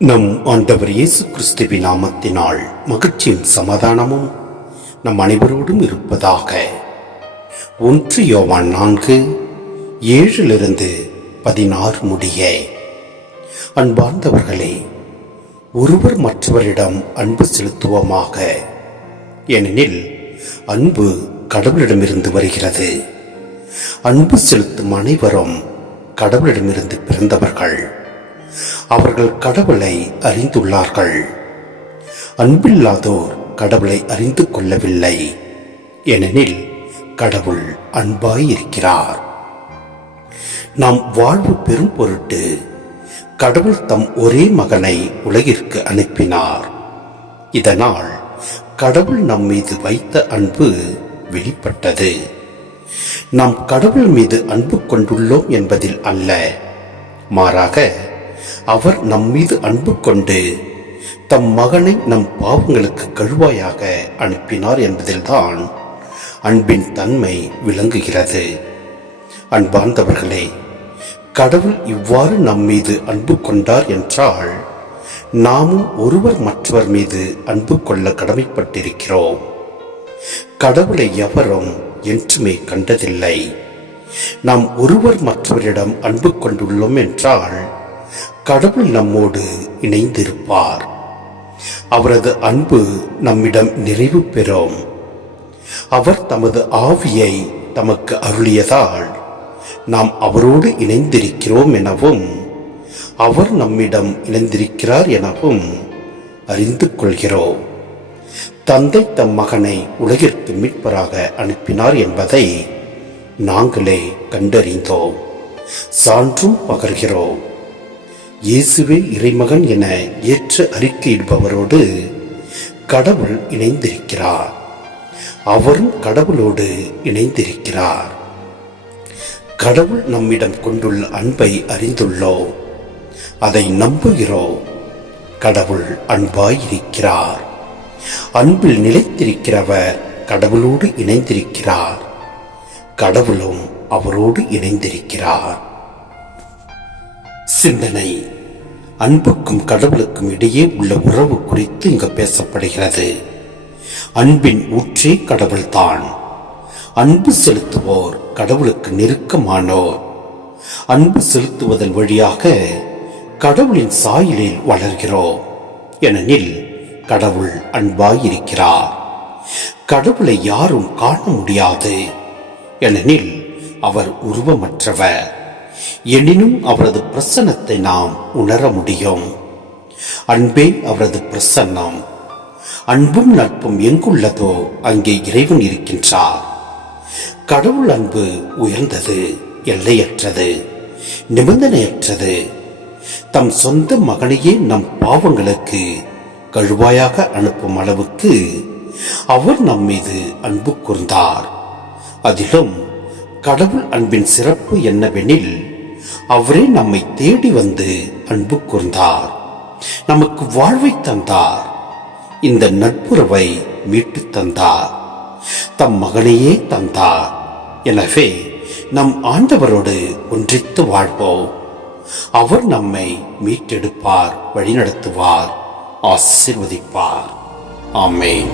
நம் ஆண்டவர் இயேசு கிறிஸ்துவின் நாமத்தினால் மகிழ்ச்சியும் சமாதானமும் நம் அனைவரோடும் இருப்பதாக. 1 யோவான் 4:7-16 முடிய. அன்பார்ந்தவர்களே, ஒருவர் மற்றவரிடம் அன்பு செலுத்துவோமாக. ஏனெனில் அன்பு கடவுளிடமிருந்து வருகிறது. அன்பு செலுத்தும் அனைவரும் கடவுளிடமிருந்து பிறந்தவர்கள். அவர்கள் கடவுளை அறிந்துள்ளார்கள். அன்பில்லாதோர் கடவுளை அறிந்து கொள்ளவில்லை. ஏனெனில் கடவுள் அன்பாயிருக்கிறார். நாம் வாழ்வு பெறும் பொருட்டு கடவுள் தம் ஒரே மகனை உலகிற்கு அனுப்பினார். இதனால் கடவுள் நம் மீது வைத்த அன்பு வெளிப்பட்டது. நாம் கடவுள் மீது அன்பு கொண்டுள்ளோம் என்பதில் அல்ல, மாறாக அவர் நம் மீது அன்பு கொண்டு தம் மகனை நம் பாவங்களுக்கு கழுவாயாக அனுப்பினார் என்பதில்தான் அன்பின் தன்மை விளங்குகிறது. அன்பார்ந்தவர்களே, கடவுள் இவ்வாறு நம் மீது அன்பு கொண்டார் என்றால் நாமும் ஒருவர் மற்றவர் மீது அன்பு கொள்ள கடமைப்பட்டிருக்கிறோம். கடவுளை எவரும் என்றுமே கண்டதில்லை. நாம் ஒருவர் மற்றவரிடம் அன்பு கொண்டுள்ளோம் என்றால் கடவுள் நம்மோடு இணைந்திருப்பார். அவரது அன்பு நம்மிடம் நிறைவு பெறும். அவர் தமது ஆவியை தமக்கு அருளியதால் நாம் அவரோடு இணைந்திருக்கிறோம் எனவும் அவர் நம்மிடம் இணைந்திருக்கிறார் எனவும் அறிந்து கொள்கிறோம். தந்தை தம் மகனை உலகிற்கு மீட்பராக அனுப்பினார் என்பதை நாங்களே கண்டறிந்தோம், சான்றும் பகர்கிறோம். இயேசுவே இறைமகன் என ஏற்று அறிக்கையிடுபவரோடு கடவுள் இணைந்திருக்கிறார். அவரும் கடவுளோடு இணைந்திருக்கிறார். கடவுள் நம்மிடம் கொண்டுள்ள அன்பை அறிந்துள்ளோம், அதை நம்புகிறோம். கடவுள் அன்பாயிருக்கிறார். அன்பில் நிலைத்திருக்கிறவர் கடவுளோடு இணைந்திருக்கிறார். கடவுளும் அவரோடு இணைந்திருக்கிறார். சிந்தனை: அன்புக்கும் கடவுளுக்கும் இடையே உள்ள உறவு குறித்து இங்கு பேசப்படுகிறது. அன்பின் ஊற்றே கடவுள்தான். அன்பு செலுத்துவோர் கடவுளுக்கு நெருக்கமானோர். அன்பு செலுத்துவதன் வழியாக கடவுளின் சாயலில் வளர்கிறோம். ஏனெனில் கடவுள் அன்பாயிருக்கிறார். கடவுளை யாரும் காண முடியாது, ஏனெனில் அவர் உருவமற்றவர். எனினும் அவரது பிரசன்னத்தை நாம் உணர முடியும். அன்பே அவரது பிரசன்னம். அன்பும் நட்பும் எங்குள்ளதோ அங்கே இறைவன் இருக்கின்றார். கடவுள் அன்பு உயர்ந்தது, எல்லையற்றது, நிபந்தனையற்றது. தம் சொந்த மகனையே நம் பாவங்களுக்கு கழுவாயாக அனுப்பும் அளவுக்கு அவர் நம் மீது அன்பு கூர்ந்தார். அதிலும் கடவுள் அன்பின் சிறப்பு என்னவெனில், அவரே நம்மை தேடி வந்து அன்பு கூர்ந்தார், நமக்கு வாழ்வை தந்தார், இந்த நட்புறவை மீட்டு தந்தார், தம் மகனையே தந்தார். எனவே நம் ஆண்டவரோடு ஒன்றித்து வாழ்வோம். அவர் நம்மை மீட்டெடுப்பார், வழிநடத்துவார், ஆசீர்வதிப்பார். ஆமென்.